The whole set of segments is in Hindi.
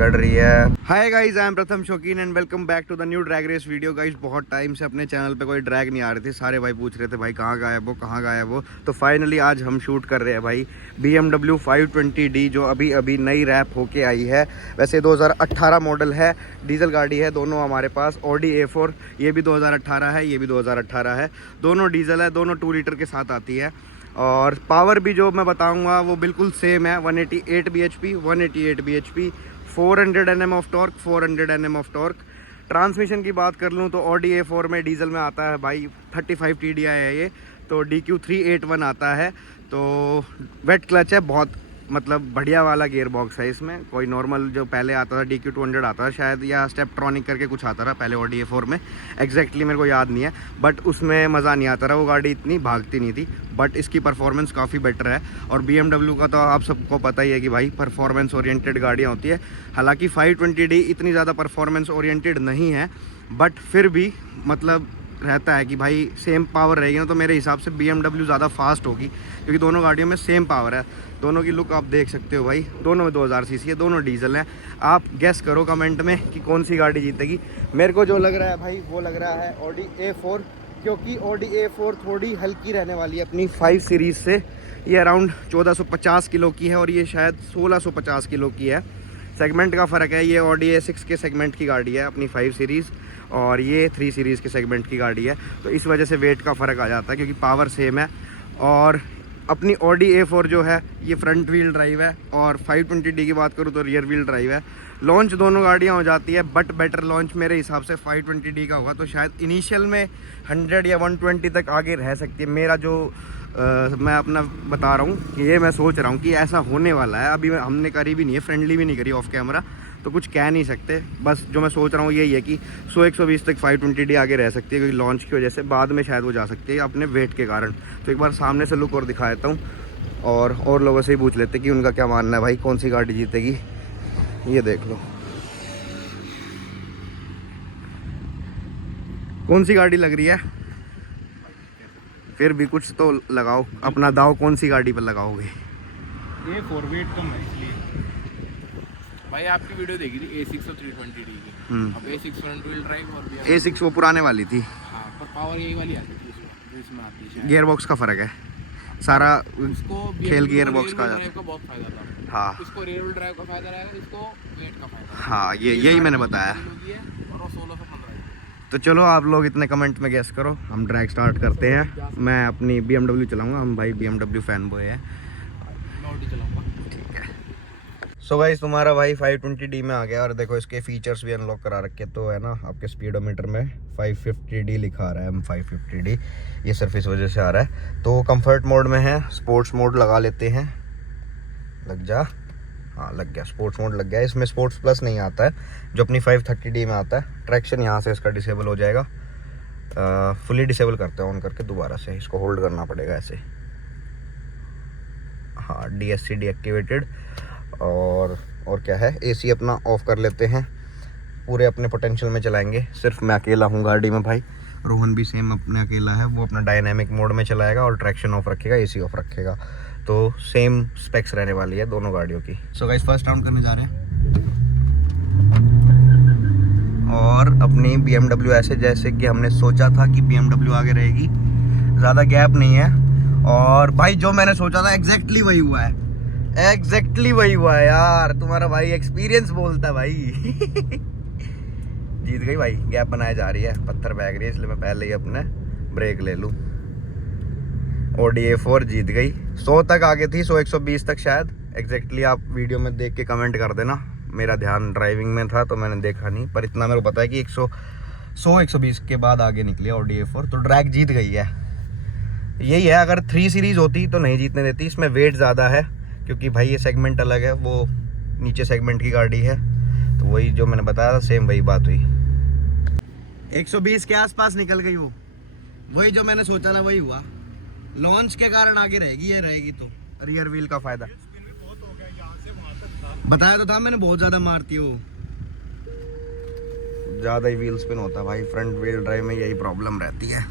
चढ़ रही है। Hi guys, I am Pratham Shaukeen and welcome back to the new drag race video. Guys बहुत टाइम से अपने चैनल पे कोई ड्रैग नहीं आ रहे थे, सारे भाई पूछ रहे थे भाई कहाँ गायब हो, कहाँ गायब हो। तो फाइनली आज हम शूट कर रहे हैं भाई BMW 520D, जो अभी अभी नई रैप होके आई है। वैसे 2018 मॉडल है, डीजल गाड़ी है दोनों हमारे पास। Audi A4 ये भी 2018 है, ये भी 2018 है, दोनों डीजल है, दोनों 2 लीटर के साथ आती है। और पावर भी जो मैं बताऊंगा वो बिल्कुल सेम है, 188 bhp 188 bhp 400 Nm of torque, 400 Nm of torque. Transmission की बात कर लूँ तो Audi A4 में डीजल में आता है भाई 35 TDI है ये, तो DQ381 आता है। तो वेट क्लच है, बहुत मतलब बढ़िया वाला गियर बॉक्स है इसमें। कोई नॉर्मल जो पहले आता था DQ200 आता था शायद, या स्टेपट्रॉनिक करके कुछ आता था पहले Audi A4 में, एग्जैक्टली मेरे को याद नहीं है। बट उसमें मज़ा नहीं आता रहा, वो गाड़ी इतनी भागती नहीं थी। बट इसकी परफॉर्मेंस काफ़ी बेटर है। और BMW का तो आप सबको पता ही है कि भाई परफॉर्मेंस ओरिएंटेड गाड़ियाँ होती है। हालांकि 520D इतनी ज़्यादा परफॉर्मेंस ओरिएंटेड नहीं है, बट फिर भी मतलब रहता है कि भाई सेम पावर रहेगी ना, तो मेरे हिसाब से BMW ज़्यादा फास्ट होगी, क्योंकि दोनों गाड़ियों में सेम पावर है। दोनों की लुक आप देख सकते हो भाई, दोनों में 2000 सीसी है, दोनों डीजल हैं। आप गेस करो कमेंट में कि कौन सी गाड़ी जीतेगी। मेरे को जो लग रहा है भाई वो लग रहा है Audi A4, क्योंकि Audi A4 थोड़ी हल्की रहने वाली है अपनी 5 सीरीज़ से। ये अराउंड 1450 किलो की है और ये शायद 1650 किलो की है। सेगमेंट का फ़र्क है, ये Audi A6 के सेगमेंट की गाड़ी है अपनी 5 सीरीज़, और ये 3 सीरीज़ के सेगमेंट की गाड़ी है। तो इस वजह से वेट का फ़र्क आ जाता है, क्योंकि पावर सेम है। और अपनी Audi A4 जो है ये फ्रंट व्हील ड्राइव है, और 520D की बात करूँ तो रियर व्हील ड्राइव है। लॉन्च दोनों गाड़ियाँ हो जाती है, बट बेटर लॉन्च मेरे हिसाब से 520D का होगा। तो शायद इनिशियल में 100 या 120 तक आगे रह सकती है। मेरा जो मैं अपना बता रहा हूँ कि ये मैं सोच रहा हूँ कि ऐसा होने वाला है। अभी हमने करी भी नहीं है, फ्रेंडली भी नहीं करी ऑफ कैमरा, तो कुछ कह नहीं सकते। बस जो मैं सोच रहा हूँ यही है कि 100-120 तक 520D आगे रह सकती है, क्योंकि लॉन्च की वजह से। बाद में शायद वो जा सकती है अपने वेट के कारण। तो एक बार सामने से लुक और दिखा देता हूँ, और लोगों से ही पूछ लेते कि उनका क्या मानना है भाई, कौन सी गाड़ी जीतेगी। ये देख लो कौन सी गाड़ी लग रही है, फिर भी कुछ तो लगाओ अपना दाव, कौन सी गाड़ी पर लगाओगे। ये फॉरवर्ड कम है इसलिए भाई। आपकी वीडियो देखी थी A6 और 320D की। अब A6 फ्रंट व्हील ड्राइव और A6 वो पुराने वाली थी। हाँ, पर पावर यही वाली आती है इसमें आती है। गियर बॉक्स का फ़र्क है सारा, उसको खेल गियर बॉक्स का ड्राइव का बहुत फायदा था। हाँ, इसको रियर व्हील ड्राइव का फायदा रहेगा, इसको वेट का फायदा। हाँ, यही मैंने बताया। और वो 1615। तो चलो आप लोग इतने कमेंट में गेस करो, हम ड्रैग स्टार्ट करते हैं। मैं अपनी BMW चलाऊंगा, हम भाई BMW फैन बॉय हैं। ठीक है। सो गाइस, तुम्हारा भाई 520D में आ गया, और देखो इसके फीचर्स भी अनलॉक करा रखे। तो है ना, आपके स्पीडोमीटर में 550D लिखा रहा है, हम 550D, ये सिर्फ इस वजह से आ रहा है। तो कंफर्ट मोड में है, स्पोर्ट्स मोड लगा लेते हैं। लग जा, हाँ लग गया, स्पोर्ट्स मोड लग गया। इसमें स्पोर्ट्स प्लस नहीं आता है जो अपनी 530D में आता है। ट्रैक्शन यहाँ से इसका डिसेबल हो जाएगा, फुली डिसेबल करते हैं ऑन करके। दोबारा से इसको होल्ड करना पड़ेगा ऐसे। हाँ, DSC डीएक्टिवेटेड। और क्या है, AC अपना ऑफ कर लेते हैं। पूरे अपने पोटेंशियल में चलाएंगे। सिर्फ मैं अकेला हूँ गाड़ी में भाई, रोहन भी सेम अपने अकेला है। वो अपना डायनामिक मोड में चलाएगा और ट्रैक्शन ऑफ रखेगा, AC ऑफ रखेगा। तो सेम स्पेक्स रहने वाली है दोनों गाड़ियों की। सो गाइस, फर्स्ट राउंड करने जा रहे हैं, और अपनी BMW ऐसे जैसे कि हमने सोचा था कि BMW आगे रहेगी, ज़्यादा गैप नहीं है। और भाई जो मैंने सोचा था एग्जैक्टली वही हुआ है, एग्जैक्टली वही हुआ है यार। तुम्हारा भाई एक्सपीरियंस बोलता है भाई। जीत गई भाई, गैप बनाई जा रही है, पत्थर बैग रही है, इसलिए मैं पहले ही अपने ब्रेक ले लूँ। Audi A4 जीत गई, 100 तक आगे थी, 100-120 तक शायद। एग्जैक्टली आप वीडियो में देख के कमेंट कर देना। मेरा ध्यान ड्राइविंग में था तो मैंने देखा नहीं, पर इतना मेरे को पता है कि 100-120 के बाद आगे निकली Audi A4। तो ड्रैग जीत गई है। यही है, अगर 3 सीरीज़ होती तो नहीं जीतने देती। इसमें वेट ज़्यादा है, क्योंकि भाई ये सेगमेंट अलग है, वो नीचे सेगमेंट की गाड़ी है। तो वही जो मैंने बताया था, सेम वही बात हुई। 120 के आसपास निकल गई वो, वही जो मैंने सोचा था वही हुआ। लॉन्च के कारण आगे रहेगी, ये रहेगी तो रियर व्हील का फायदा। बताया तो था मैंने, बहुत ज़्यादा मारती है वो, ज़्यादा ही व्हील स्पिन होता है भाई। फ्रंट व्हील ड्राइव में यही प्रॉब्लम रहती है।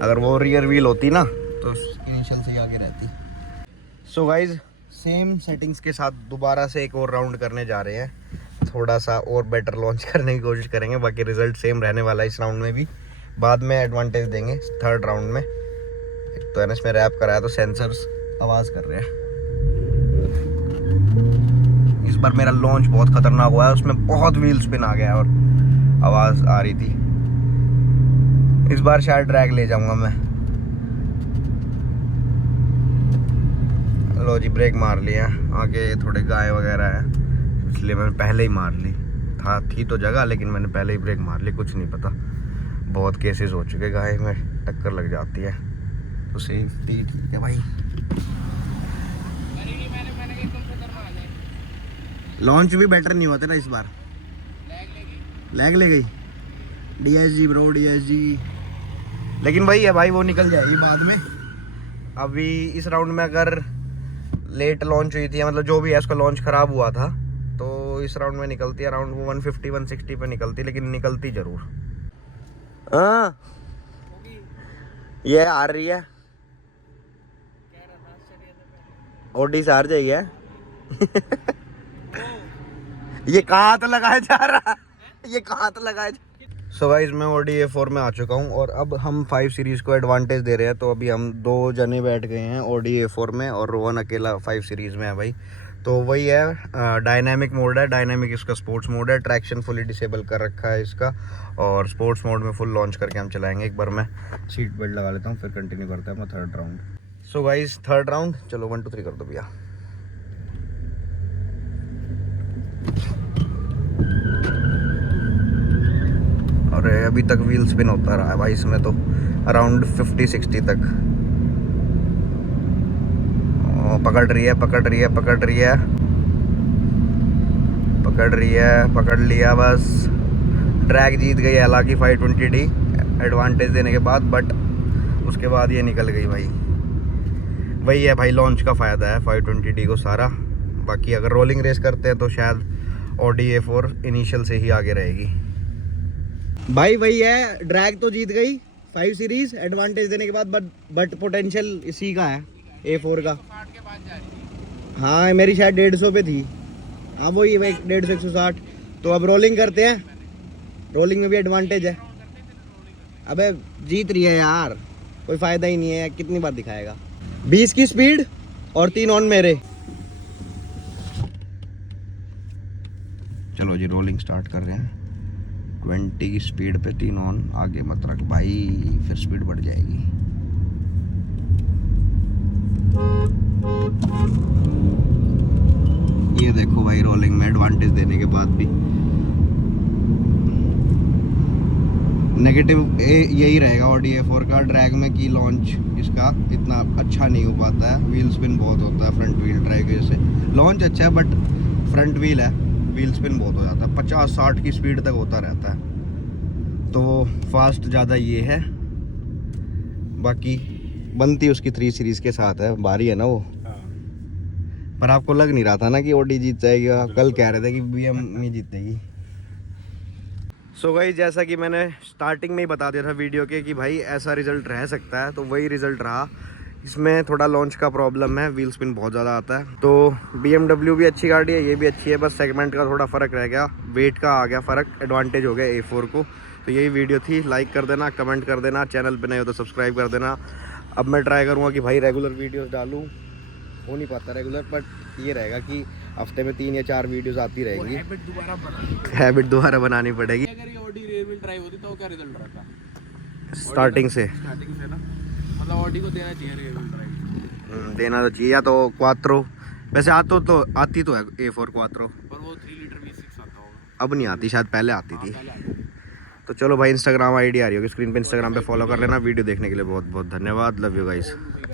अगर वो रियर व्हील होती ना तो इनिशियल से आगे रहती। सो गाइज, सेम सेटिंग्स के साथ दोबारा से एक और राउंड करने जा रहे हैं। थोड़ा सा और बेटर लॉन्च करने की कोशिश करेंगे। बाकी रिजल्ट सेम रहने वाला है इस राउंड में भी, बाद में एडवांटेज देंगे थर्ड राउंड में। एक तो एनएस में रैप कराया तो सेंसर्स आवाज़ कर रहे हैं। इस बार मेरा लॉन्च बहुत खतरनाक हुआ है, उसमें बहुत व्हील स्पिन आ गया और आवाज़ आ रही थी। इस बार शायद ड्रैग ले जाऊंगा मैं। लो जी ब्रेक मार लिया, आगे थोड़े गाय वगैरह है इसलिए मैंने पहले ही मार ली। थी तो जगह लेकिन मैंने पहले ही ब्रेक मार ली, कुछ नहीं पता। बहुत केसेस हो चुके गाय में टक्कर लग जाती है तो सेफ्टी ठीक है भाई। लॉन्च भी बेटर नहीं हुआ था ना इस बार, लैग ले गई DSG ब्रो DSG। लेकिन वही है भाई, वो निकल जाएगी बाद में। अभी इस राउंड में अगर लेट लॉन्च हुई थी, मतलब जो भी है उसका लॉन्च खराब हुआ था, तो इस राउंड में निकलती है अराउंड 150 160 पे निकलती, लेकिन निकलती जरूर। हाँ ये आ रही है ओडी से हार जाएगी है। ये कहाँ तो लगाया जा रहा है, ये कहाँ तो लगाया जा। सो गाइस मैं ओडी A4 में आ चुका हूँ और अब हम 5 सीरीज़ को एडवांटेज दे रहे हैं। तो अभी हम 2 जने बैठ गए हैं ओडी A4 में और रोहन अकेला 5 सीरीज़ में है भाई। तो वही है, डायनामिक मोड है, डायनामिक इसका स्पोर्ट्स मोड है। ट्रैक्शन फुली डिसेबल कर रखा है इसका और स्पोर्ट्स मोड में फुल लॉन्च करके हम चलाएंगे। एक बार मैं सीट बेल्ट लगा लेता हूँ फिर कंटिन्यू करते हैं अपना third round. So guys third round, चलो 1 2 3 कर दो भैया। अरे अभी तक व्हील स्पिन होता रहा है भाई इसमें तो अराउंड 50-60 तक। पकड़ रही है पकड़ रही है पकड़ रही है पकड़ रही है, पकड़ लिया बस। ड्रैग जीत गई हालांकि 520D एडवांटेज देने के बाद, बट उसके बाद ये निकल गई भाई। वही है भाई लॉन्च का फ़ायदा है 520D को सारा। बाकी अगर रोलिंग रेस करते हैं तो शायद ओडी A4 इनिशियल से ही आगे रहेगी भाई। वही है, ड्रैग तो जीत गई 5 सीरीज़ एडवांटेज देने के बाद, बट पोटेंशियल इसी का है A4 का। हाँ मेरी शायद 150 पे थी। हाँ वही भाई 150 160। तो अब रोलिंग करते हैं, रोलिंग में भी एडवांटेज है। अबे जीत रही है यार, कोई फ़ायदा ही नहीं है, कितनी बार दिखाएगा। 20 की स्पीड और 3 ऑन मेरे। चलो जी रोलिंग स्टार्ट कर रहे हैं। 20 की स्पीड पे 3 ऑन, आगे मत रख भाई फिर स्पीड बढ़ जाएगी। ये देखो भाई रोलिंग में एडवांटेज देने के बाद भी नेगेटिव यही रहेगा ओडी A4 का ड्रैग में कि लॉन्च इसका इतना अच्छा नहीं हो पाता है। व्हील स्पिन बहुत होता है फ्रंट व्हील ड्राइव की वजह से। लॉन्च अच्छा है बट फ्रंट व्हील है, व्हील स्पिन बहुत हो जाता है, 50-60 की स्पीड तक होता रहता है। तो फास्ट ज़्यादा ये है, बाकी बनती उसकी 3 सीरीज़ के साथ है, बारी है ना वो। पर आपको लग नहीं रहा था ना कि ओडी जीत जाएगी, कल कह रहे थे कि BM ही जीतेगी। सो गाइस जैसा कि मैंने स्टार्टिंग में ही बता दिया था वीडियो के कि भाई ऐसा रिज़ल्ट रह सकता है, तो वही रिज़ल्ट रहा। इसमें थोड़ा लॉन्च का प्रॉब्लम है, व्हील स्पिन बहुत ज़्यादा आता है। तो BMW भी अच्छी गाड़ी है, ये भी अच्छी है, बस सेगमेंट का थोड़ा फ़र्क रह गया, वेट का आ गया फ़र्क, एडवांटेज हो गया A4 को। तो यही वीडियो थी, लाइक कर देना, कमेंट कर देना, चैनल पे नए हो तो सब्सक्राइब कर देना। अब मैं ट्राई करूँगा कि भाई रेगुलर वीडियोस डालूँ, हो नहीं पाता रेगुलर, बट ये रहेगा कि हफ्ते में 3 या 4 वीडियोस आती रहेगी। हैबिट दोबारा बनानी पड़ेगी। अगर ये ऑडी रियर व्हील ड्राइव होती तो क्या रिजल्ट रहता? स्टार्टिंग से ना, मतलब ऑडी को देना चाहिए रियर व्हील ड्राइव। देना तो चाहिए, या तो क्वात्रो, वैसे आती तो है A4 क्वात्रो, पर वो 3 लीटर V6 आता होगा। अब नहीं आती, शायद पहले आती थी। तो चलो भाई इंस्टाग्राम ID आ रही होगी स्क्रीन पे, इंस्टाग्राम पे फॉलो कर लेना। वीडियो देखने के लिए बहुत बहुत धन्यवाद। Love you guys.